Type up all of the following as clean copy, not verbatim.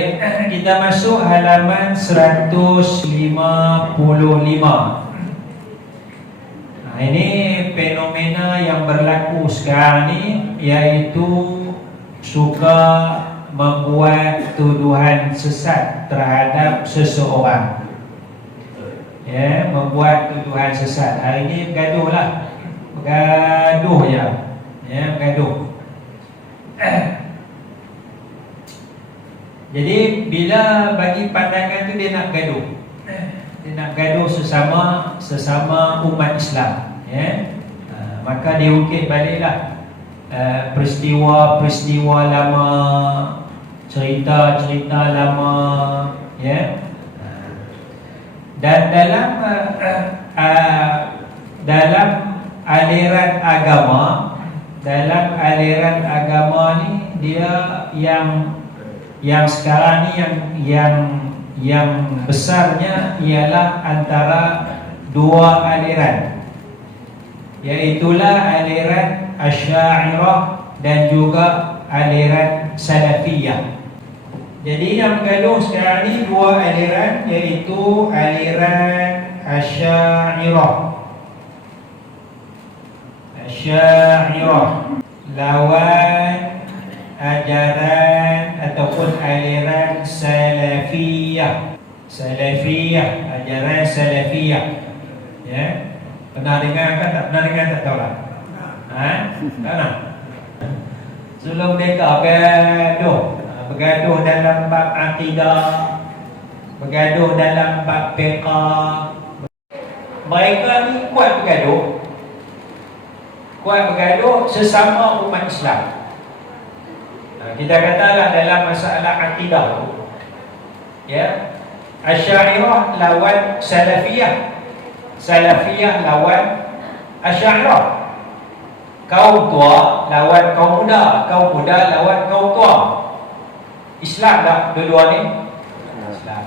Baik, kita masuk halaman 155. Ini fenomena yang berlaku sekarang ni, iaitu suka membuat tuduhan sesat terhadap seseorang. Ya, membuat tuduhan sesat. Hari ini bergaduh lah, bergaduh je, ya, bergaduh. Jadi bila bagi pandangan tu dia nak gaduh, dia nak gaduh sesama umat Islam, ya. Maka dia ukit baliklah peristiwa-peristiwa lama, cerita-cerita lama, ya. Dan dalam aliran agama ni, dia yang sekarang ni yang besarnya ialah antara dua aliran, iaitulah aliran Asy'ariyah dan juga aliran Salafiyah. Jadi yang bergaduh sekarang ni dua aliran, iaitu aliran Asy'ariyah lawan ajaran ataupun aliran Salafiyah, ajaran Salafiyah. Ya, pernah dengar kan? Tak pernah dengar, tak tahu lah. Tak nak. Sebelum mereka bergaduh dalam bab akidah, bergaduh dalam bab fiqh. Mereka ni kuat bergaduh sesama umat Islam. Kita katalah dalam masalah akidah, ya, Asy'ariyah lawan Salafiyah, lawan Asy'ariyah, kaum tua lawan kaum muda, kaum muda lawan kaum tua. Islam tak dua-dua ni? Islam.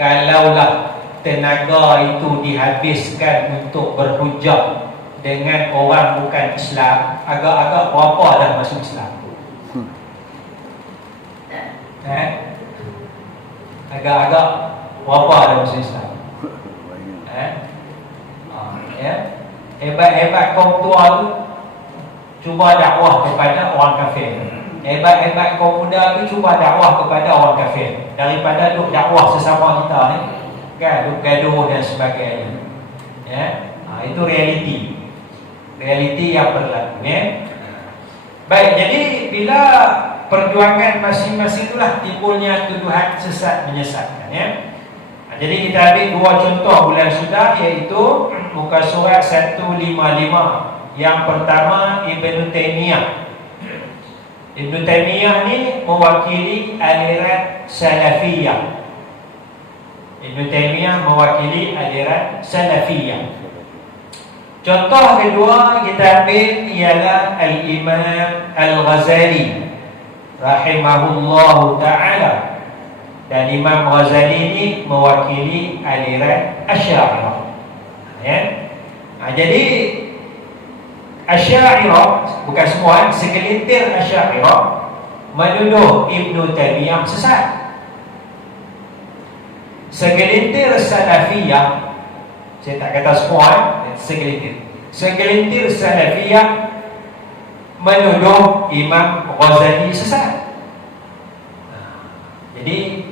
Kalaulah tenaga itu dihabiskan untuk berhujah dengan orang bukan Islam, agak-agak berapa dah masuk Islam? Agak-agak berapa ada masuk Islam? Ya. Hebat-hebat kaum tua tu cuba dakwah kepada orang kafir. Hebat-hebat kaum muda tu cuba dakwah kepada orang kafir, daripada duk dakwah sesama kita ni, kan, duk gaduh dan sebagainya. Ya. Itu realiti yang berlaku, ya. Baik, jadi bila perjuangan masing-masing itulah timbulnya tuduhan sesat menyesatkan, ya. Jadi kita ambil dua contoh bulan sudah, iaitu muka surat 155. Yang pertama Ibn Taymiyah. Ibn Taymiyah ni mewakili aliran Salafiyah. Contoh kedua kita ambil ialah Al-Imam Al-Ghazali rahimahullahu ta'ala. Dan Imam Ghazali ini mewakili aliran Asy'ariyah, ya. Jadi Asy'ariyah, bukan semua, segelintir Asy'ariyah menuduh Ibn Taymiyah sesat. Segelintir Salafiyah, saya tak kata semua, segelintir Salafiyah menuduh Imam Ghazali sesat. Jadi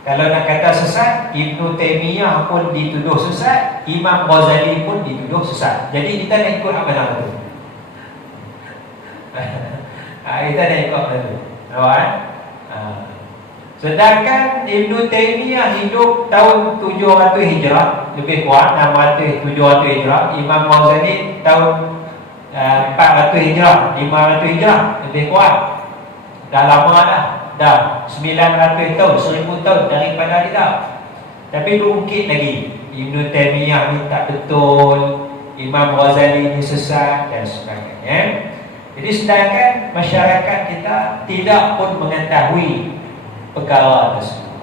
kalau nak kata sesat, Ibn Taymiyah pun dituduh sesat, Imam Ghazali pun dituduh sesat. Jadi kita nak ikut apa nama tu? Kita nak ikut apa tu? Sedangkan Ibn Taymiyah hidup tahun 700 Hijrah, lebih kurang 700 Hijrah. Imam Ghazali tahun 400 Hijrah, 500 Hijrah, lebih kurang. Dah lama dah 900 tahun, 1000 tahun daripada kita. Tapi berungkit lagi, Ibn Taymiyah ni tak betul, Imam Ghazali ni sesat dan sebagainya. Jadi sedangkan masyarakat kita tidak pun mengetahui perkara tersebut,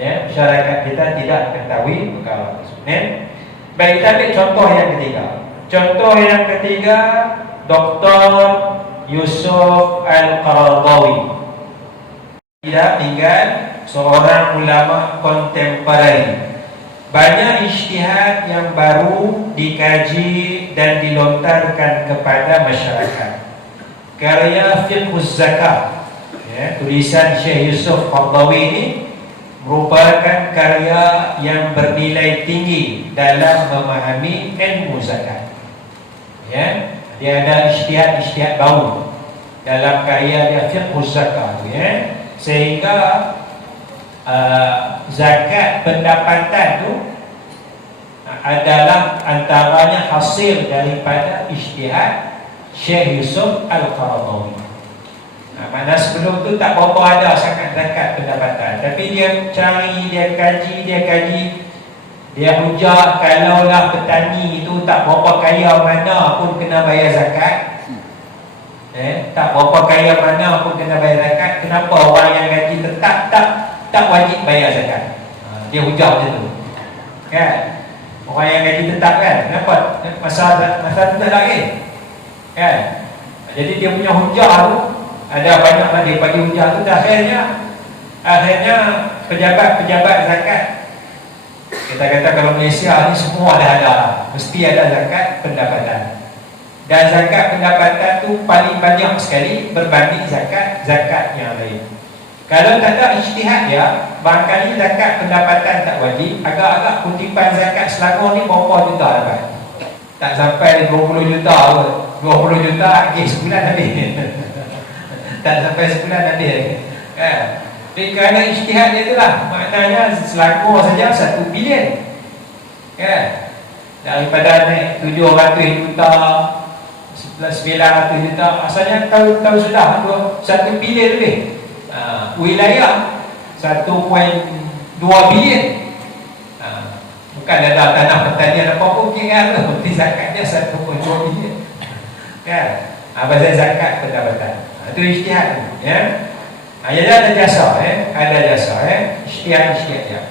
ya, masyarakat kita tidak mengetahui perkara tersebut, ya. Baik, kita ambil contoh yang ketiga. Contoh yang ketiga, Dr. Yusuf Al-Qaradawi. Tidak tinggal seorang ulama kontemporer. Banyak ijtihad yang baru dikaji dan dilontarkan kepada masyarakat. Karya Fiqhuz Zakat, tulisan Syekh Yusuf Qardawi ini merupakan karya yang bernilai tinggi dalam memahami ilmu zakat. Dia ada ijtihad baru dalam karya dia Fiqhuz Zakat, sehingga zakat pendapatan tu adalah antaranya hasil daripada ijtihad Syekh Yusuf Al-Qaradawi. Mana sebelum tu tak berapa ada sangat zakat pendapatan, tapi dia cari, dia kaji, dia hujah kalaulah petani itu tak berapa kaya mana pun kena bayar zakat. Tak berapa kaya mana pun kena bayar zakat. Kenapa orang yang gaji tetap tak wajib bayar zakat? Dia hujah macam tu, kan? Orang yang gaji tetap, kan? Kenapa? Masa tu tak lagi, kan? Jadi dia punya hujah tu ada banyak lagi pada hujah tu. Akhirnya pejabat zakat, kita kata kalau Malaysia ni semua dah ada, mesti ada zakat pendapatan. Dan zakat pendapatan tu paling banyak sekali berbanding zakat yang lain. Kalau tak ada ijtihad dia, barangkali zakat pendapatan tak wajib. Agak-agak kutipan zakat Selangor ni berapa juta dapat? Tak sampai 20 juta pun. 20 juta sebulan habis. Tak sampai sebulan habis, kan? Jadi kerana ijtihad dia itulah, maknanya Selangor saja 1 bilion, kan? Daripada naik 700 juta, 900 juta, asalnya tahu sudah 1 bilion lebih. Wilayah 1.2 bilion. Bukan ada tanah pertanian apa-apa kira tu, zakatnya 1.2 bilion, kan? Pasal zakat pendapatan. Itu ijtihad, ya. Ada jasa, ada jasa, ijtihad ya.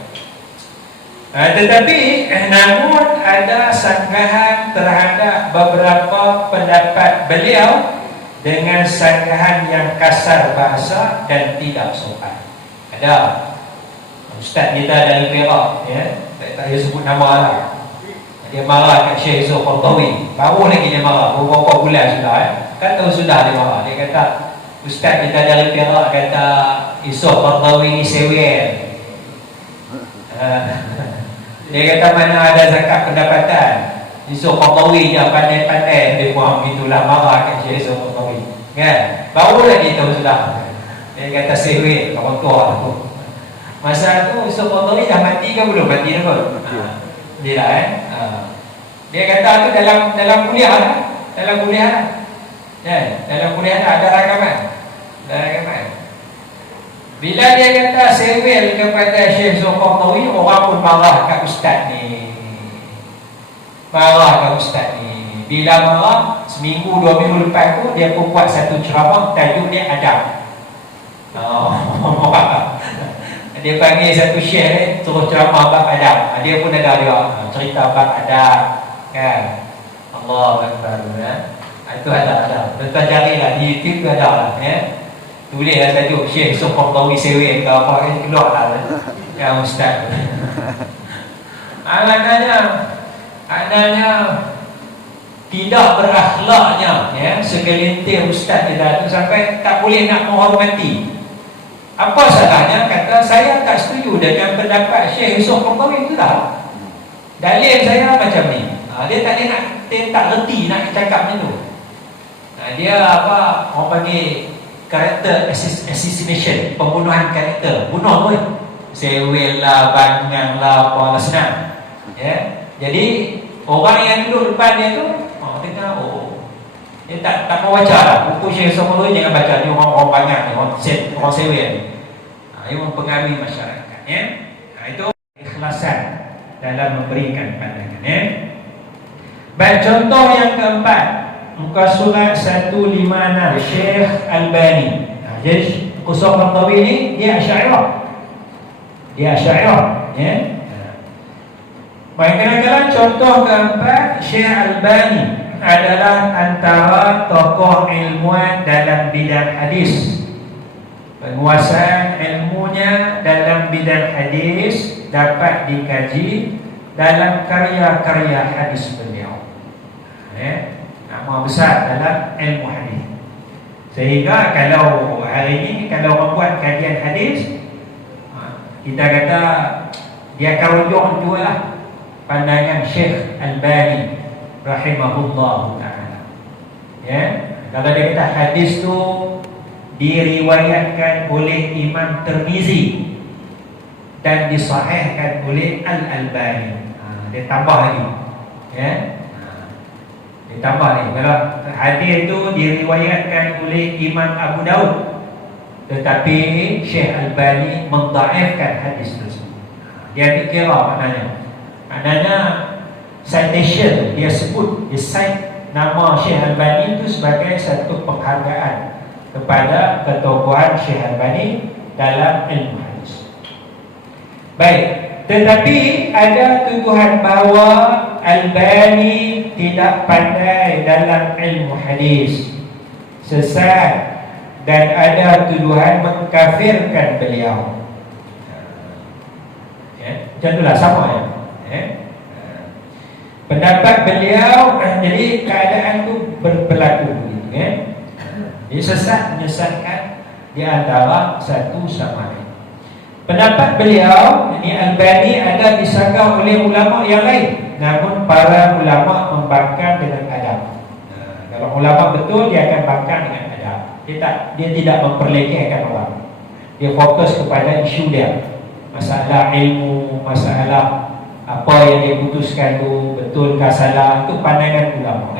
Tetapi namun ada sanggahan terhadap beberapa pendapat beliau dengan sanggahan yang kasar bahasa dan tidak sopan. Ada ustaz kita dari Perak, tak payah sebut nama lah, dia marah kat Syekh Yusuf Qardawi. Baru lagi dia marah, beberapa bulan sudah, kan tahu sudah dia marah. Dia kata ustaz kita dari Perak kata Yusuf Qardawi ni sewel. Dia kata mana ada zakat pendapatan. Yusuf Qardawi je pandai-pandai dia buat begitulah, marah kat Syekh Yusuf Qardawi, kan? Baru lagi tahu sudah. Dia kata sewel orang tua tu. Masa tu Yusuf Qardawi dah mati ke belum? Mati dah kot. Dia lah, dia kata tu dalam kuliah lah. Dalam kuliah ada rakaman. Bila dia kata sewel kepada Syekh Yusuf Qardawi, orang pun marah kat ustaz ni. Bila marah, seminggu 2 minggu lepas tu dia pun buat satu ceramah, tajuk dia adab. Dia panggil satu syekh terus ceramah bab adab. Dia pun ada dia cerita bab adab, kan? Allahu Akbar, itu ada. Tuan carilah di YouTube tu ada lah, tulislah tajuk Syekh Yusuf Qardawi sewel ke apa, keluar lah, ya ustaz. Maknanya tidak berakhlaknya, segelintir ustaz kita tu sampai tak boleh nak menghormati. Apa salahnya? Kata saya tak setuju dengan pendapat Syekh Yusuf Qardawi itu lah. Dalil saya macam ni. Dia tak reti nak cakap macam tu. Dia orang panggil karakter assassination, pembunuhan karakter, bunuh pun sewel lah, bangang lah, apa lah, senang, Jadi orang yang duduk depan dia tu kata, dia tak mau baca lah buku Syekh Yusuf Qardawi, jangan baca. Dia orang bangang, orang sewel. Dia mempengaruhi masyarakat, itu ikhlasan dalam memberikan pandangan, Baik, contoh yang keempat, muka surat 156 Syekh Albani. Jadi Yusuf Qardawi ni dia Asy'ariyah. Baik, kadang-kadang contoh keempat, Syekh Albani adalah antara tokoh ilmuwan dalam bidang hadis. Penguasaan ilmunya dalam bidang hadis dapat dikaji dalam karya-karya hadis beliau. Nama besar dalam ilmu hadis. Sehingga kalau hari ini kalau membuat kajian hadis, kita kata dia akan rujuk dua lah pandangan Syekh Albani rahimahullah ta'ala. Kalau dia kata hadis tu diriwayatkan oleh Imam Tirmizi dan disahihkan oleh Al-Albani, dia tambah lagi, dia tambah lagi. Kalau hadis itu diriwayatkan oleh Imam Abu Daud, tetapi Syekh Albani mendhaifkan hadis tersebut, dia dikira maknanya citation, dia sebut, dia cite nama Syekh Albani itu sebagai satu penghargaan kepada ketokohan Syekh Albani dalam ilmu hadis. Baik, tetapi ada tuduhan bahawa Albani tidak pandai dalam ilmu hadis, sesat, dan ada tuduhan mengkafirkan beliau. Macam itulah sama pendapat beliau. Jadi keadaan itu berlaku begitu. Dia sesat menyesatkan di antara satu sama lain. Pendapat beliau ini Albani ada disangka oleh ulama yang lain, namun para ulama membangkang dengan adab. Kalau ulama betul, dia akan bangkang dengan adab. Dia tidak memperlekehkan orang. Dia fokus kepada isu dia, masalah ilmu, masalah apa yang dia putuskan tu betulkah salah, itu pandangan ulama.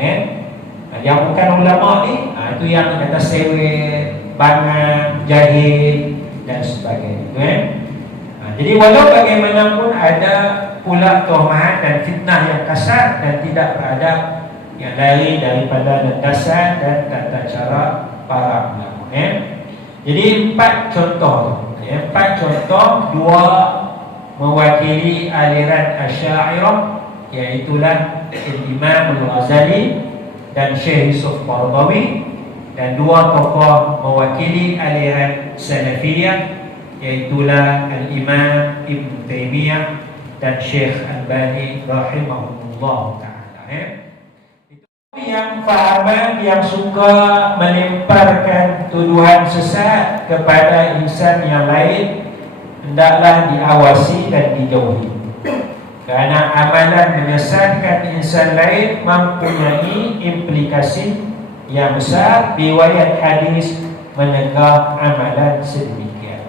Yang bukan ulama ni, itu yang kata sewet, bangan, jahil dan sebagainya. Jadi walau bagaimanapun ada pula tohmat dan fitnah yang kasar dan tidak beradab yang lari daripada landasan dan tata cara para ulama. Jadi 4 contoh. 4 contoh, 2 mewakili aliran Asy'ariyah, iaitulah Imam Al-Ghazali dan Syekh Yusuf Qaradawi, dan 2 tokoh mewakili aliran Salafiyah, iaitulah Al-Imam Ibn Taymiyah dan Syekh Albani rahimahullah ta'ala. Itu yang fahaman yang suka melemparkan tuduhan sesat kepada insan yang lain, hendaklah diawasi dan dijauhi, kerana amalan menyesatkan insan lain mempunyai implikasi yang besar. Riwayat hadis menyegah amalan sedemikian.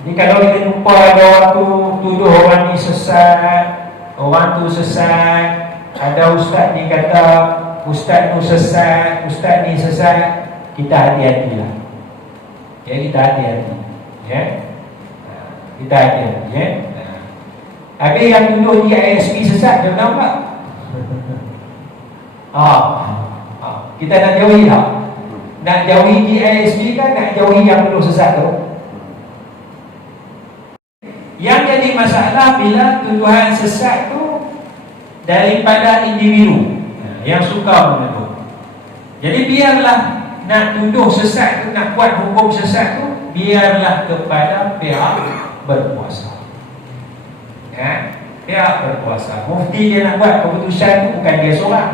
Jadi kalau kita jumpa ada orang tu tuduh orang ni sesat, orang tu sesat, ada ustaz ni kata ustaz tu sesat, ustaz ni sesat, kita hati-hatilah. Kita hati-hati. Kita hati-hati. Habis yang tuduh dia ISP sesat, dia tahu tak? Kita nak jauhi tak? Nak jauhi GISP kan, nak jauhi yang tuduh sesat tu. Yang jadi masalah bila tuduhan sesat tu daripada individu yang suka menuduh. Jadi biarlah nak tuduh sesat tu, nak buat hukum sesat tu, biarlah kepada pihak berkuasa. Pihak berkuasa. Mufti dia nak buat keputusan tu bukan dia seorang.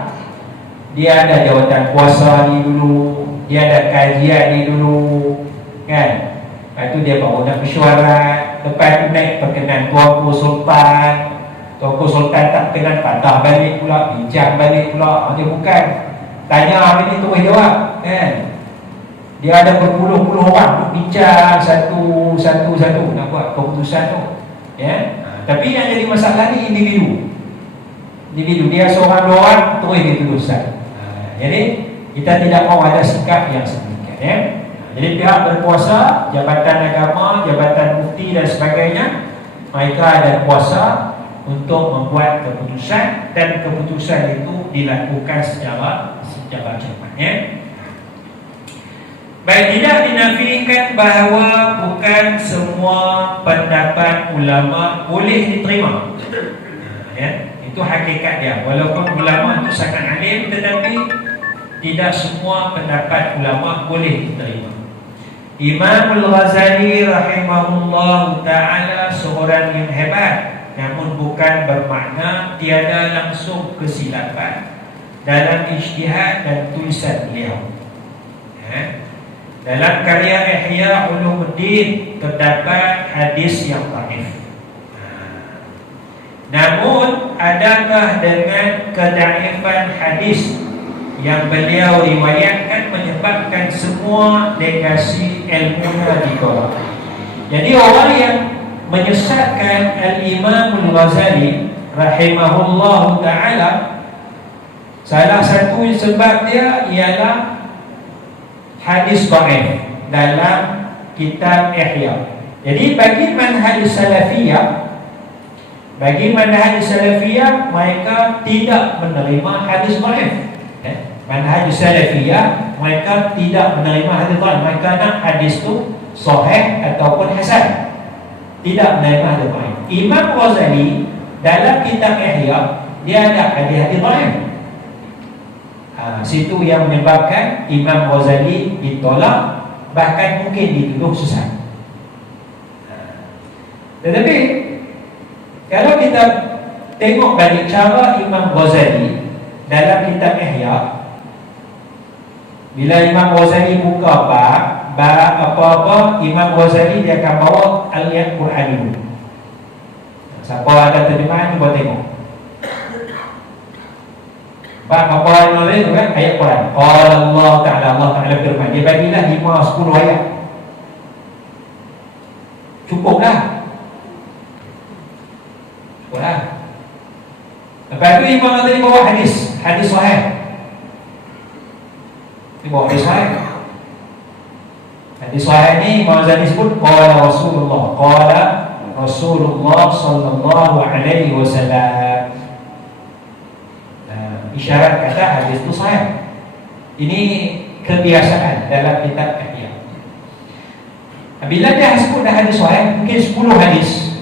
Dia ada jawatan kuasa ni dulu, dia ada kajian ni dulu, kan? Lepas tu dia baru nak mesyuarat, lepas tu naik perkenan Tuanku Sultan. Tuanku Sultan tak berkenan, patah balik pula, bincang balik pula. Dia bukan tanya apa ni terus jawab, kan? Dia ada berpuluh-puluh orang tu bincang satu nak buat keputusan tu, tapi yang jadi masalah ni individu. Dia seorang dua orang terus dia tuduhan. Jadi kita tidak mahu ada sikap yang sedemikian. Jadi pihak berkuasa, jabatan agama, jabatan mufti dan sebagainya, mereka ada kuasa untuk membuat keputusan, dan keputusan itu dilakukan secara cepat. Baik, tidak dinafikan bahawa bukan semua pendapat ulama boleh diterima. Itu hakikat dia. Walaupun ulama itu sangat alim, tetapi tidak semua pendapat ulama boleh diterima. Imam Al-Ghazali rahimahullah ta'ala seorang yang hebat, namun bukan bermakna tiada langsung kesilapan dalam ijtihad dan tulisan beliau. Dalam karya Ihya Ulumuddin terdapat hadis yang dhaif. Namun adakah dengan kedaifan hadis yang beliau riwayatkan menyebabkan semua legasi ilmunya ditolak? Jadi orang yang menyesatkan Al-Imam Al-Ghazali rahimahullah ta'ala, salah satu sebab dia ialah hadis dhaif dalam kitab Ihya. Jadi bagi manhaj salafiyah, mereka tidak menerima hadis dhaif. Manhaj salafiyah, mereka tidak menerima hadis dhaif. Mereka nak hadis tu sahih ataupun hasan, tidak menerima hadis dhaif. Imam Ghazali dalam kitab Ihya, dia ada hadis dhaif. Situ yang menyebabkan Imam Ghazali ditolak, bahkan mungkin dituduh sesat. Tetapi kalau kita tengok balik cara Imam Ghazali dalam kitab Ihya, bila Imam Ghazali buka bab apa-apa, Imam Ghazali dia akan bawa ayat Quran dulu. Siapa ada terjemahan, cuba tengok bab apa yang lain tu kan, ayat Quran. Qala Allah Ta'ala firman, dia bagilah 5-10 ayat, cukup dah. Lepas tu Imam Ghazali bawa hadis sahih. Dia bawa hadis sahih. Hadis sahih ni Imam Ghazali sebut qala Rasulullah sallallahu alaihi wasallam. Isyarat kata hadis itu sahih. Ini kebiasaan dalam kitab Ihya. Bila dia sebut dah hadis sahih, mungkin 10 hadis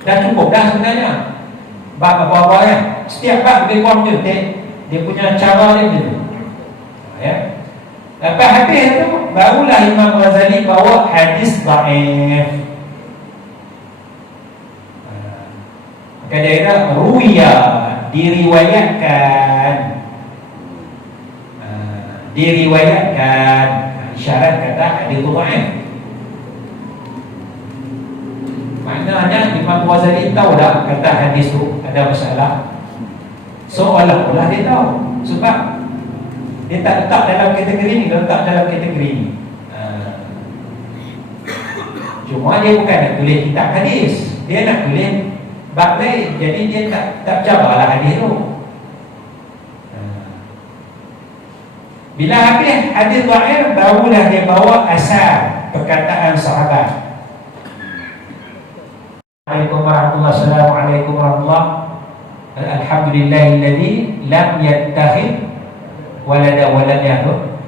dah cukup dah sebenarnya. Bab apa-apa ya, setiap bab lebih kurang tu dia punya cara dia gitu. Ya. Lepas habis tu barulah Imam Ghazali bawa hadis dhaif. Maka dia kata ruya, diriwayatkan. Isyarat kata hadis dhaif. Maknanya Imam Ghazali tahu dah kata hadis tu ada masalah, seolah-olah dia tahu, sebab dia tak letak dalam kategori ni, dia letak dalam kategori ni. Cuma dia bukan nak tulis kitab hadis, dia nak tulis bab lain, jadi dia tak cabarlah hadis tu. Bila habis hadis dhaif, barulah dia bawa asal perkataan sahabat. Assalamualaikum warahmatullahi. Alhamdulillahilladzi lam yattakhidh walada wa lam yakul.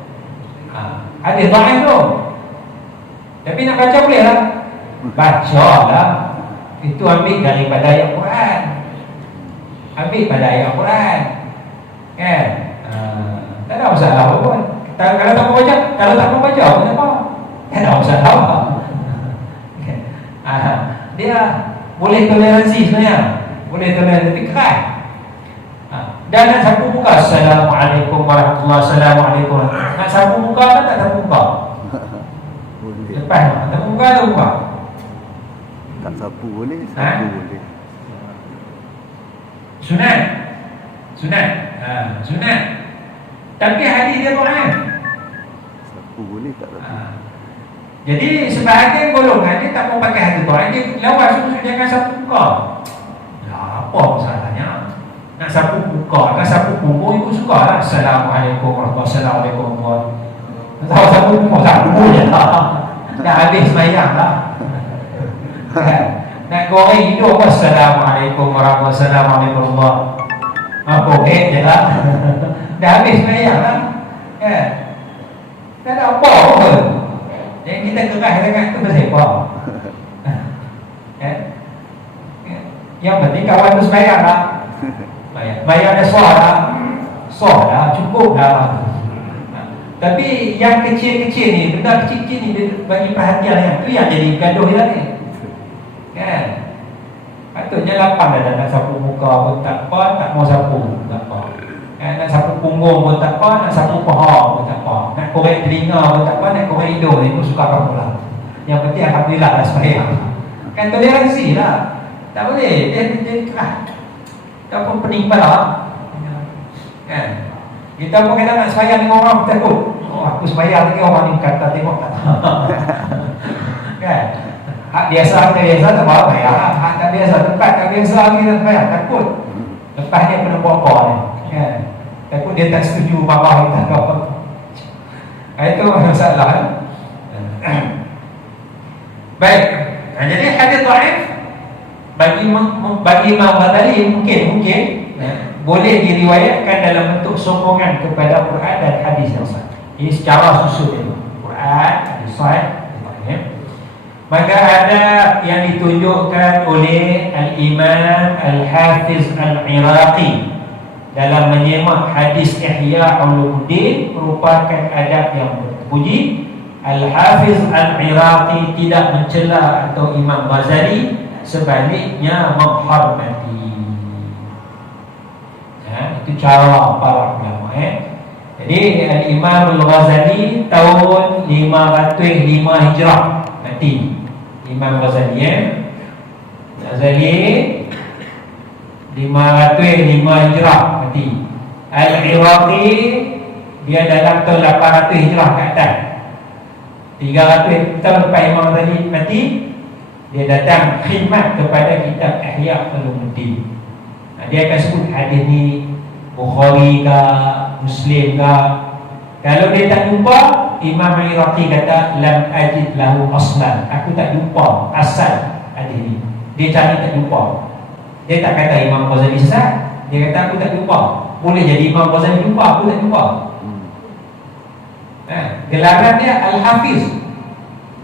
Hadis dhaif tu. Tapi nak baca boleh lah. Baca lah. Itu ambil daripada ayat Quran. Kan? Tak ada masalah pun. Kalau tak mau baca, kenapa? Tak ada masalah. Dia boleh toleransi sebenarnya, tapi keras. Dan nak sapu muka, Assalamualaikum warahmatullahi wabarakatuh. Nak sapu muka kan tak sapu muka? Lepas sapu muka tak buka? Tak sapu boleh, sapu boleh. Sunat. Tapi hadis dia dhaif. Sapu boleh tak sapu. Jadi sebahagian golongan dia tak mau pakai hadis dhaif, dia lawan suruh jangan sapu muka. Lah apa masalahnya? Nak sapu muka, nak sapu punggung ikut suka lah. Assalamualaikum warahmatullahi wabarakatuh. Tahu sapu punggung, sapu je lah. Dah habis sembahyang lah. Nak goreng hidup apa? Assalamualaikum warahmatullahi wabarakatuh. Apa je lah. Dah habis sembahyang lah. Tak ada apa pun. Yang kita keras sangat tu pasal apa? Yang penting kawan tu sembahyang lah. Bayar dah sah dah, cukup dah. Tapi yang kecil-kecil ni, benda kecil-kecil ni dia bagi perhatian yang tu yang jadi gaduh dia ni. Kan? Patutnya lapang dah nak sapu muka pun tak apa, tak mau sapu pun tak apa. Kan? Nak sapu punggung pun tak apa, nak sapu paha pun tak apa. Nak korek telinga pun tak apa, nak korek hidung ni pun suka kamu lah. Yang penting alhamdulillah dah sembahyang. Kan toleransi lah. Tak boleh, dia kerah. Tak pun pening kepala. Kan? Kita pun kadang nak sembahyang dengan orang takut. Oh, aku sembahyang lagi orang ni kata tengok tak. Kan? Hak biasa tak biasa tak apa ya. Hak tak biasa tempat tak biasa lagi nak sembahyang takut. Lepas dia pernah buat apa ni. Kan? Takut dia tak setuju bapa kita apa. Itu masalah. Baik. Jadi hadis dhaif bagi Imam Ghazali mungkin boleh diriwayatkan dalam bentuk sokongan kepada Quran dan hadis yang sahih. Ini secara susun itu. Quran, hadis sahih. Maka ada yang ditunjukkan oleh Al-Imam Al-Hafiz Al-Iraqi dalam menyemak hadis Ihya Ulumuddin merupakan adab yang terpuji. Al-Hafiz Al-Iraqi tidak mencela atau Imam Ghazali, sebaliknya menghormati. Itu cara para ulama. Jadi Al-Imam Al-Ghazali tahun 505 Hijrah mati. Imam Ghazali Ghazali 505 Hijrah mati. Al-Iraqi dia dalam tahun 800 Hijrah ke atas. 300 tahun lepas Imam Ghazali mati, dia datang khidmat kepada kitab Ihya Ulumuddin. Dia akan sebut hadis ni Bukhari ke Muslim ke. Kalau dia tak jumpa, Imam Iraqi kata lam ajid lahu aslan, aku tak jumpa asal hadis ni. Dia cari tak jumpa. Dia tak kata Imam Ghazali sesat, dia kata aku tak jumpa. Boleh jadi Imam Ghazali jumpa, aku tak jumpa. Gelaran dia Al-Hafiz,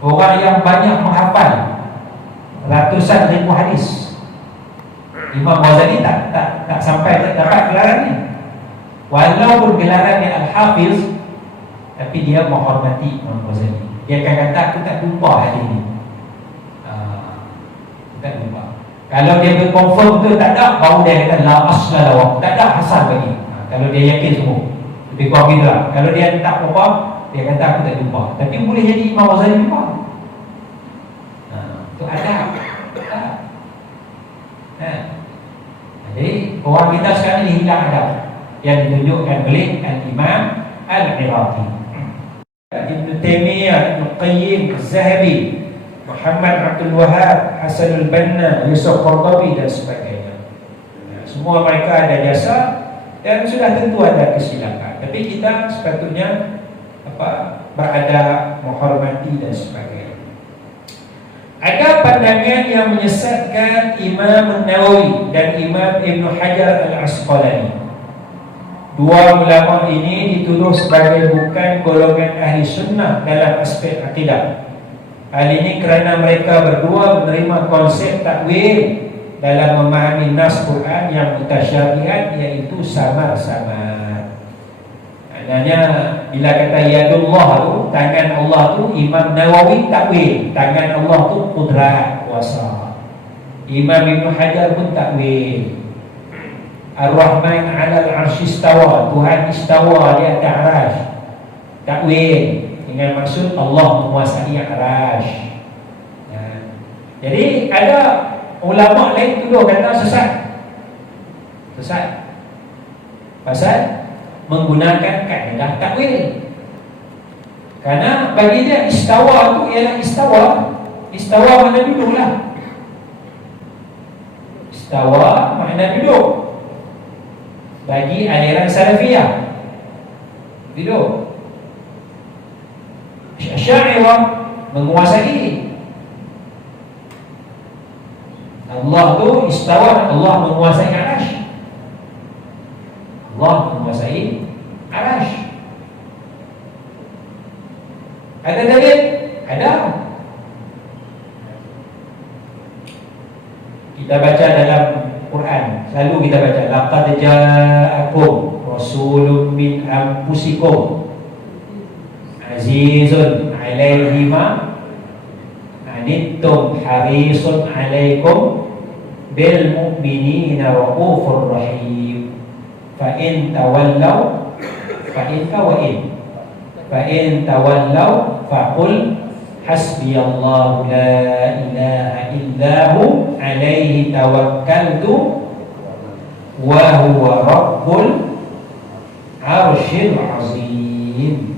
orang yang banyak menghafal ratusan ribu hadis. Imam Ghazali tak sampai tak dapat gelaran ni. Walaupun gelaran dia Al-Hafiz, tapi dia menghormati Imam Ghazali. Dia akan kata aku tak jumpa hadis ni. Tak jumpa. Kalau dia berkonfirm tu tak ada, baru dia kata la asla lahu, tak ada asal bagi. Kalau dia yakin semua, lebih kurang gitu lah. Kalau dia tak apa, dia kata aku tak jumpa. Tapi boleh jadi Imam Ghazali jumpa. Itu ada. Jadi orang kita sekarang ni hilang adab yang ditunjukkan oleh Al-Imam Al-Iraqi. Ibn Taymiyah, Ibn Qayyim, Az-Zahabi, Muhammad Abdul Wahab, Hasanul Banna, Yusuf Qardawi dan sebagainya. Semua mereka ada jasa dan sudah tentu ada kesilapan. Tapi kita sepatutnya beradab, menghormati dan sebagainya. Ada pandangan yang menyesatkan Imam Nawawi dan Imam Ibn Hajar Al-Asqalani. Dua ulama ini dituduh sebagai bukan golongan ahli sunnah dalam aspek akidah. Hal ini kerana mereka berdua menerima konsep takwil dalam memahami nas Quran yang mutasyabihat, iaitu samar-samar. Maknanya bila kata yadullah tu, tangan Allah tu, Imam Nawawi takwil tangan Allah tu qudrat, kuasa. Imam Ibn Hajar pun takwil Ar-Rahman 'alal 'arsy istawa, Tuhan istawa di atas arasy. Takwil dengan maksud Allah menguasai arasy. Jadi ada ulama lain tuduh kata sesat. Pasal menggunakan kaedah takwil. Karena bagi dia istawa tu ialah istawa. Istawa makna duduklah. Istawa makna duduk. Bagi aliran Salafiyah, duduk. Asy'ariyah menguasai. Allah tu istawa, Allah menguasai arasy. Allah menguasai arasy. Ada dalil? Ada. Kita baca dalam Quran, selalu kita baca laqad ja'akum rasulun min anfusikum azizun alaihi ma anittum harisun alaikum bil mu'minina raufur rahim. Fa in tawallaw fa in tawallaw faqul hasbiyallahu la ilaha illahu alaihi tawakkaltu wa huwa rabbul arsyil azim.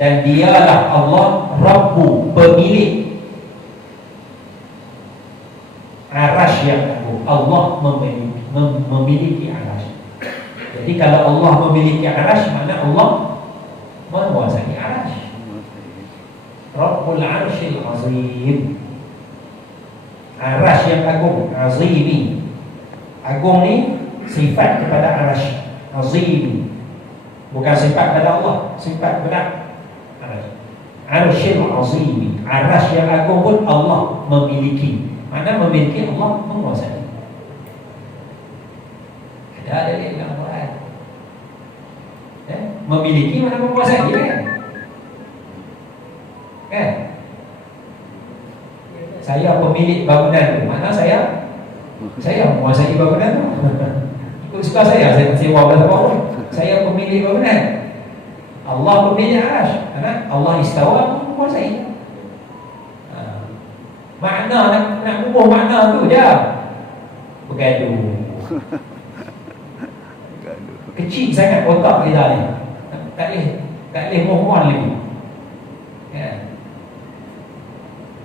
Dan dialah Allah Rabbu, pemilik arasy yang agung. Allah memiliki arasy. Jadi kalau Allah memiliki arasy, makna Allah menguasai arasy. Rabbul arsyil azim. Arasy yang agung, azimi. Agung ni sifat kepada arasy, azimi. Bukan sifat kepada Allah, sifat kepada arsyil azimi. Arasy yang agung pun Allah memiliki. Mana memiliki, Allah menguasai. Ada dalil dalam Quran. Memiliki mana menguasai, kan? Kan? Saya pemilik bangunan tu, mana saya menguasai bangunan tu. Ikut suka saya sewa berapa. Saya pemilik bangunan. Allah pemilik arasy. Karena Allah istawa menguasai. Makna nak ubah makna tu je. Bergaduh. Kecil sangat otak kita ni. Tak boleh mohon lagi. Ya.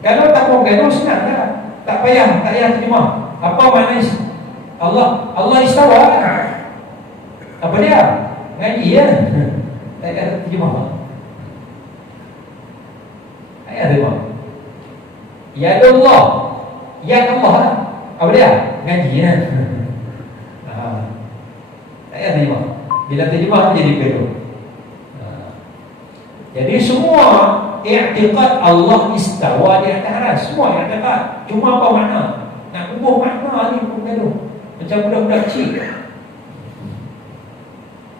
Kalau tak mau gaduh senang tak? Tak payah terjemah. Apa makna Allah istawa? Apa dia? Ngaji ya. Tak ada terjemah. Ayat terjemah. Ya Allah. Ya Allah. Apa dia? Ngaji ya. Tak ada terjemah. Bila terjemah jadi gaduh. Jadi semua i'tiqad Allah istawa di atas arasy, semua i'tiqad. Cuma apa makna? Nak ubah makna ni pun gaduh. Macam budak-budak kecil.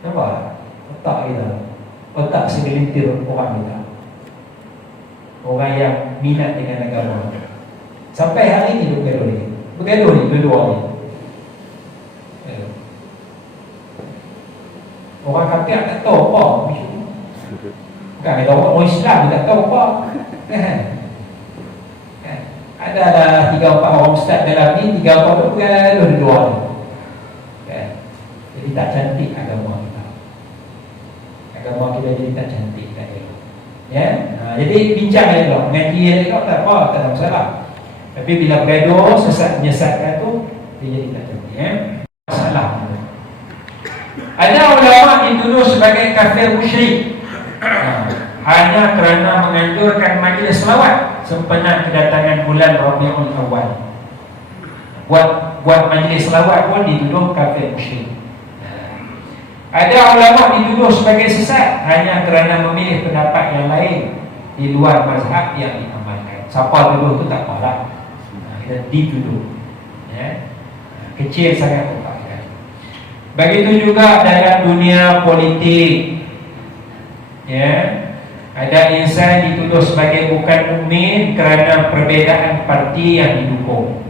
Nampak? Otak kita. Otak segelintir orang kita. Orang yang minat dengan agama. Sampai hari ini bergaduh ni. Bergaduh ni kedua ni. Orang kafir tak tahu apa. Bukan ada orang Islam tak tahu apa. Kan? Ada 3-4 orang ustaz dalam ni, 3-4 tu bergaduh di luar ni. Kan? Jadi tak cantik agama kita. Agama kita jadi tak cantik, tak elok. Ya? Jadi bincang dia tu, mengaji dia tu tak apa, tak ada masalah. Tapi bila bergaduh, sesat-menyesatkan tu, dia jadi tak cantik. Ya? Masalah. Ada ulama dituduh sebagai kafir musyrik hanya kerana menganjurkan majlis selawat sempena kedatangan bulan Rabiul Awal. Buat majlis selawat pun dituduh kafir musyrik. Ada ulama dituduh sebagai sesat hanya kerana memilih pendapat yang lain di luar mazhab yang diamalkan. Siapa tuduh tu tak apalah. Kita dituduh. Ya. Kecil sangat otak. Begitu juga dalam dunia politik. Ya. Ada insan dituduh sebagai bukan mukmin kerana perbezaan parti yang didukung.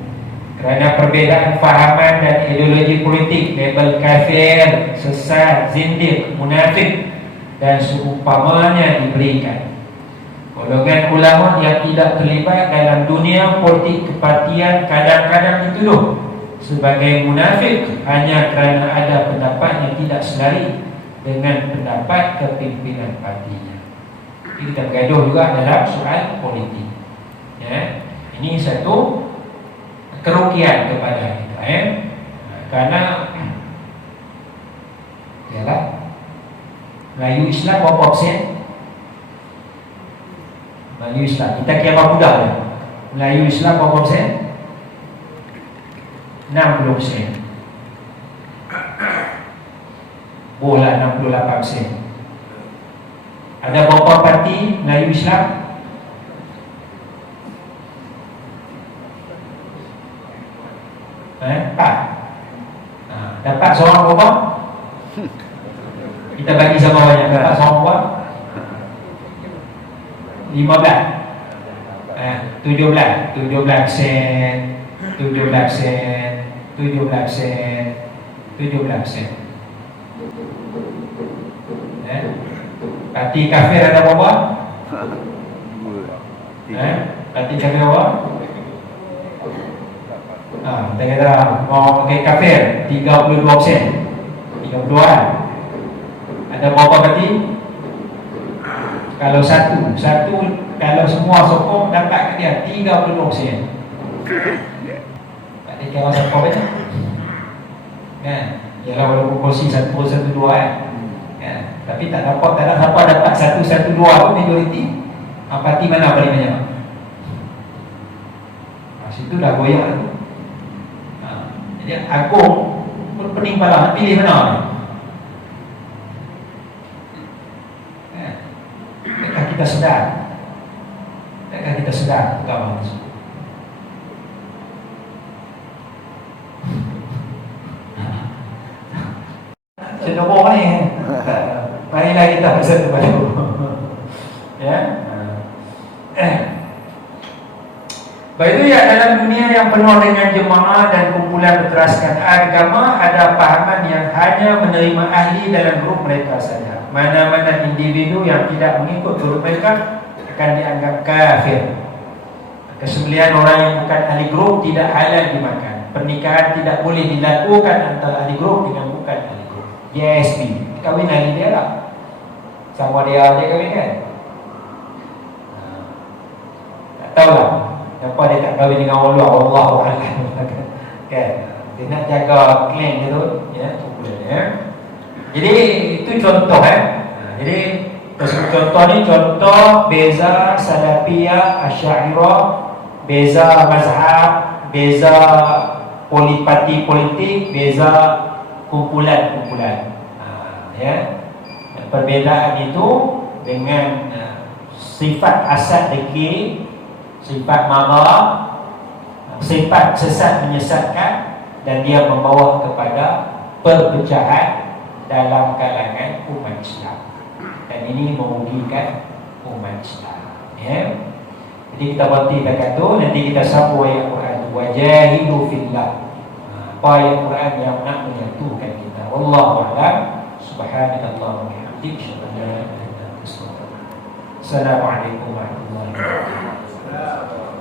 Kerana perbezaan fahaman dan ideologi politik, label kafir, sesat, zindiq, munafik dan seumpamanya diberikan. Golongan ulama yang tidak terlibat dalam dunia politik kepartian kadang-kadang dituduh sebagai munafik hanya kerana ada pendapat yang tidak selari dengan pendapat kepimpinan partinya. Kita bergaduh juga dalam soal politik. Ya, ini satu kerugian kepada kita. Karena ialah Melayu Islam berapa persen? Melayu Islam kita kira mudah ya. Melayu Islam berapa persen? 60%. Bola 68%. Ada berapa parti Melayu Islam? Empat. Dapat seorang berapa? Kita bagi sama banyak. Tak sama buat 15 17 sen 17 sen 17 sen 17 sen. Parti kafir ada berapa? Parti kafir berapa? Kita kata mau pakai kafir 32 sen 32 kan? Ada berapa parti? Kalau satu kalau semua sokong dapat ke dia 32 sen. Tak ada kira sokong baca kan? Ialah walaupun kursi 1-1-2 kan? Tapi tak dapat dapat 1-1-2 pun majoriti. Parti mana paling banyak? Situ dah goyak tu. Jadi Agung pun pening pala, pilih mana ni? Takkan kita sedar? Takkan kita sedar kawan tersebut? Cenderung ni marilah kita bersatu padu. Ya. Baik itu ya, dalam dunia yang penuh dengan jemaah dan kumpulan berteraskan agama, ada pahaman yang hanya menerima ahli dalam grup mereka saja. Mana-mana individu yang tidak mengikut grup mereka akan dianggap kafir. Kesembelihan orang yang bukan ahli grup tidak halal dimakan. Pernikahan tidak boleh dilakukan antara ahli grup dengan bukan ahli grup. JSB, kahwin ahli dia lah. Sama dia kahwin kan? Tak tahulah kenapa dia tak kahwin dengan orang luar. Allah kan? Dia nak jaga klan dia tu, ya, ya. Jadi itu contoh Jadi contoh ni contoh beza Salafiyah, Asy'ariyah, beza mazhab, beza parti politik, beza kumpulan-kumpulan. Ya. Perbezaan itu dengan sifat asad degil, sifat marah, sifat sesat menyesatkan, dan dia membawa kepada perpecahan dalam kalangan umat Islam. Dan ini merugikan umat Islam. Ya. Jadi kita berhenti dekat tu, nanti kita sambung ayat Quran tu, wajahidu fillah. Apa ayat Quran yang nak menyatukan kita. Wallahu a'lam. Subhanallah wa bihamdihi. Assalamualaikum warahmatullahi wabarakatuh.